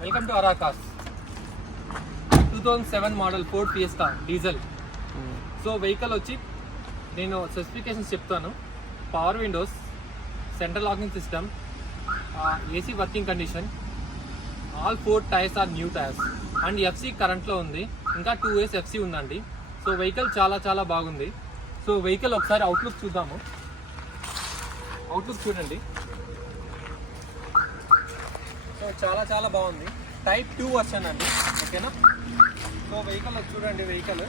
Welcome to RR cars. 2007 model Ford Fiesta diesel. So vehicle వచ్చి నేను specifications చెప్తాను. Power windows, central locking system, AC working condition, all 4 tyres are new tyres and FC కరెంట్లో ఉంది. ఇంకా 2 years FC ఉందండి. So vehicle చాలా బాగుంది. So vehicle ఒకసారి అవుట్లుక్ చూద్దాము. అవుట్లుక్ చూడండి. సో చాలా బాగుంది. టైప్ 2 వర్షన్ అండి, ఓకేనా. సో వెహికల్ చూడండి, వెహికల్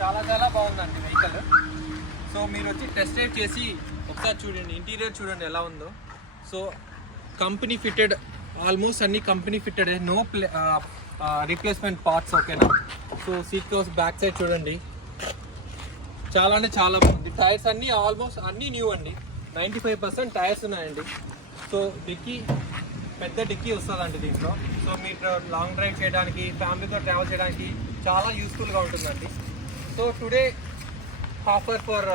చాలా బాగుందండి వెహికల్. సో మీరు వచ్చి టెస్ట్ డ్రైవ్ చేసి ఒకసారి చూడండి, ఇంటీరియర్ చూడండి ఎలా ఉందో. సో కంపెనీ ఫిట్టెడ్, ఆల్మోస్ట్ అన్ని company fitted, no replacement parts, ఓకేనా. So seat covers back side చూడండి, చాలా బాగుంది. టైర్స్ అన్నీ ఆల్మోస్ట్ అన్నీ న్యూ అండి. 95% టైర్స్ ఉన్నాయండి. సో డిక్కీ, పెద్ద డిక్కీ వస్తుందండి దీంట్లో. సో మీరు లాంగ్ డ్రైవ్ చేయడానికి, ఫ్యామిలీతో ట్రావెల్ చేయడానికి చాలా యూస్ఫుల్గా ఉంటుందండి. So today offer for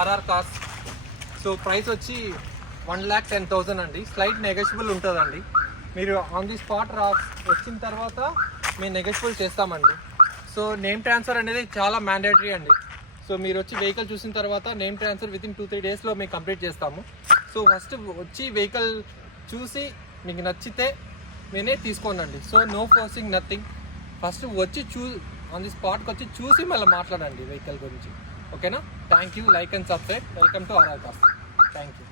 RR cars. So price వచ్చి 1,10,000 అండి. స్లైట్ నెగోషియబుల్ ఉంటుందండి. మీరు ఆన్ ది స్పాట్ వచ్చిన తర్వాత మేము నెగోషియబుల్ చేస్తామండి. సో నేమ్ ట్రాన్స్ఫర్ అనేది చాలా మ్యాండేటరీ అండి. సో మీరు వచ్చి వెహికల్ చూసిన తర్వాత నేమ్ ట్రాన్స్ఫర్ వితిన్ 2-3 డేస్లో మేము కంప్లీట్ చేస్తాము. సో ఫస్ట్ వచ్చి వెహికల్ చూసి మీకు నచ్చితే నేనే తీసుకోనండి. So no forcing, nothing. First వచ్చి ఆన్ ది స్పాట్కి వచ్చి చూసి మళ్ళీ మాట్లాడండి వెహికల్ గురించి, ఓకేనా. Thank you. Like and subscribe. Welcome to RR cars. Thank you.